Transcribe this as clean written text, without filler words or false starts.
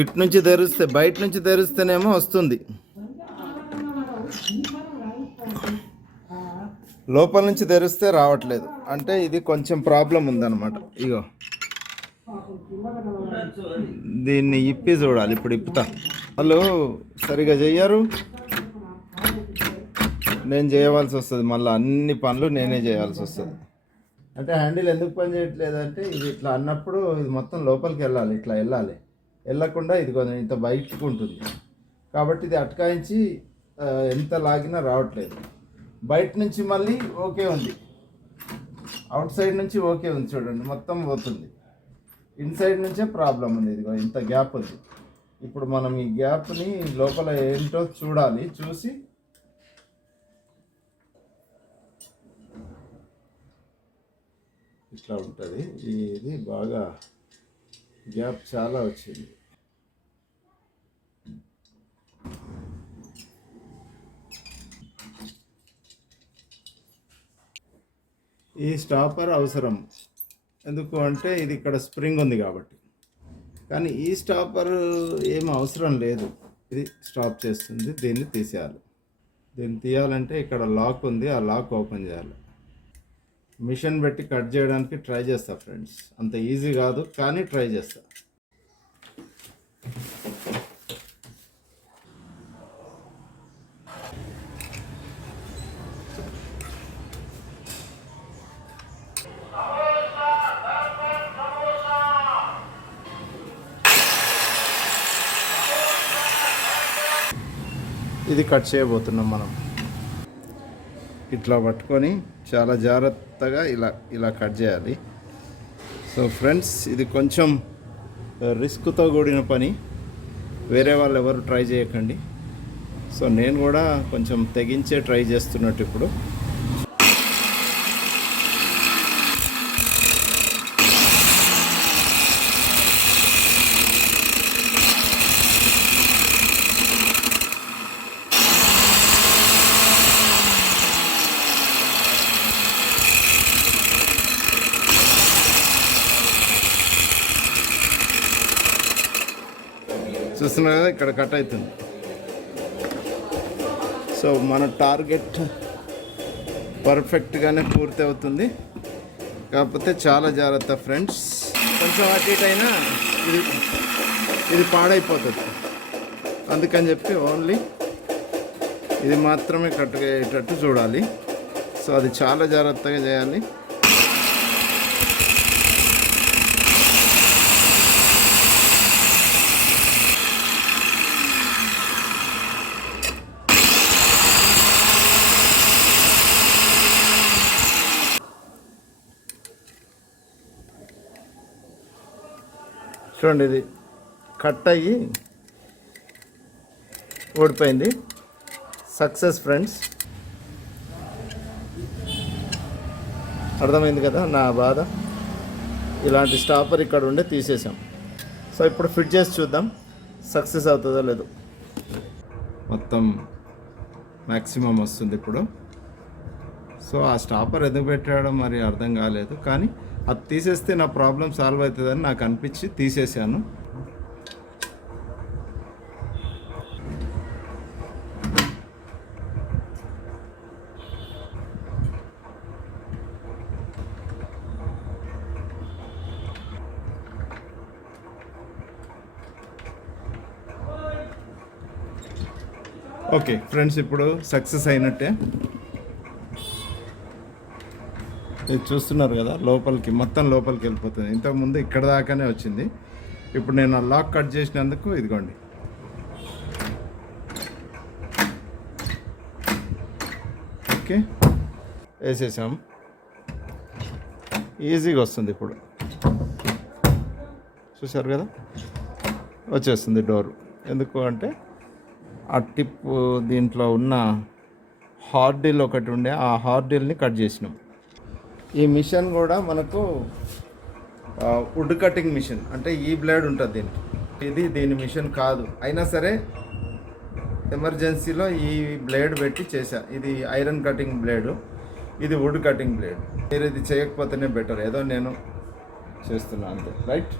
ఇటు నుంచి తెరిస్తే, బయట నుంచి తెరిస్తేనేమో వస్తుంది, లోపల నుంచి తెరిస్తే రావట్లేదు. అంటే ఇది కొంచెం ప్రాబ్లం ఉందన్నమాట. ఇగో దీన్ని ఇప్పి చూడాలి. ఇప్పుడు ఇప్పుతా. వాళ్ళు సరిగా చెయ్యరు, నేను చేయవలసి వస్తుంది. మళ్ళీ అన్ని పనులు నేనే చేయాల్సి వస్తుంది. అంటే హ్యాండిల్ ఎందుకు పని చేయట్లేదు అంటే, ఇది ఇట్లా అన్నప్పుడు ఇది మొత్తం లోపలికి వెళ్ళాలి, ఇట్లా వెళ్ళాలి. వెళ్ళకుండా ఇది కొంచెం ఇంత బయటకు ఉంటుంది కాబట్టి ఇది అటకాయించి ఎంత లాగినా రావట్లేదు. బయట నుంచి మళ్ళీ ఓకే ఉంది, అవుట్ సైడ్ నుంచి ఓకే ఉంది. చూడండి మొత్తం పోతుంది. ఇన్సైడ్ నుంచే ప్రాబ్లం ఉంది. ఇదిగో ఇంత గ్యాప్ ఉంది. ఇప్పుడు మనం ఈ గ్యాప్ని లోపల ఏంటో చూడాలి. చూసి ఇట్లా ఉంటుంది. ఇది బాగా గ్యాప్ చాలా వచ్చింది. ఈ స్టాపర్ అవసరం ఎందుకు అంటే ఇది ఇక్కడ స్ప్రింగ్ ఉంది కాబట్టి. కానీ ఈ స్టాపర్ ఏం అవసరం లేదు, ఇది స్టాప్ చేస్తుంది. దీన్ని తీసేయాలి. దీన్ని తీయాలంటే ఇక్కడ లాక్ ఉంది, ఆ లాక్ ఓపెన్ చేయాలి. మిషన్ పెట్టి కట్ చేయడానికి ట్రై చేస్తా ఫ్రెండ్స్. అంత ఈజీ కాదు కానీ ట్రై చేస్తా. ఇది కట్ చేయబోతున్నాం మనం. ఇట్లా పట్టుకొని చాలా జాగ్రత్తగా ఇలా కట్ చేయాలి. సో ఫ్రెండ్స్, ఇది కొంచెం రిస్క్తో కూడిన పని. వేరే వాళ్ళు ఎవరు ట్రై చేయకండి. సో నేను కూడా కొంచెం తెగించే ట్రై చేస్తున్నట్టు ఇప్పుడు. చూస్తున్నారు కదా, ఇక్కడ కట్ అవుతుంది. సో మన టార్గెట్ పర్ఫెక్ట్గానే పూర్తి అవుతుంది. కాకపోతే చాలా జాగ్రత్త ఫ్రెండ్స్. కొంచెం అటు ఇటు అయినా ఇది పాడైపోతుంది. అందుకని చెప్పి ఓన్లీ ఇది మాత్రమే కట్ అయ్యేటట్టు చూడాలి. సో అది చాలా జాగ్రత్తగా చేయాలి. చూడండి, ఇది కట్ అయ్యి ఓడిపోయింది. Success friends. అర్థమైంది కదా నా బాధ. ఇలాంటి స్టాపర్ ఇక్కడ ఉండే తీసేసాం. సో ఇప్పుడు ఫిట్ చేసి చూద్దాం సక్సెస్ అవుతుందో లేదో. మొత్తం మ్యాక్సిమం వస్తుంది ఇప్పుడు. సో ఆ స్టాపర్ ఎందుకు పెట్టాడో మరి అర్థం కాలేదు. కానీ అది తీసేస్తే నా ప్రాబ్లం సాల్వ్ అవుతుందని నాకు అనిపించి తీసేసాను. ఓకే ఫ్రెండ్స్, ఇప్పుడు సక్సెస్ అయినట్టే. ఇది చూస్తున్నారు కదా, మొత్తం లోపలికి వెళ్ళిపోతుంది. ఇంతకుముందు ఇక్కడ దాకానే వచ్చింది. ఇప్పుడు నేను ఆ లాక్ కట్ చేసినందుకు ఇదిగోండి. ఓకే, వేసేసాం. ఈజీగా వస్తుంది. ఇప్పుడు చూసారు కదా, వచ్చేస్తుంది డోర్. ఎందుకు అంటే ఆ టిప్ దీంట్లో ఉన్న హార్డిల్ ఒకటి ఉండే, ఆ హార్డిల్ని కట్ చేసినాం. ఈ మిషన్ కూడా మనకు వుడ్ కటింగ్ మిషన్. అంటే ఈ బ్లేడ్ ఉంటుంది దీనికి. ఇది దీని మిషన్ కాదు. అయినా సరే ఎమర్జెన్సీలో ఈ బ్లేడ్ పెట్టి చేశా. ఇది ఐరన్ కటింగ్ బ్లేడు, ఇది వుడ్ కటింగ్ బ్లేడ్. మీరు ఇది చేయకపోతేనే బెటర్. ఏదో నేను చేస్తున్నా అంతే. రైట్.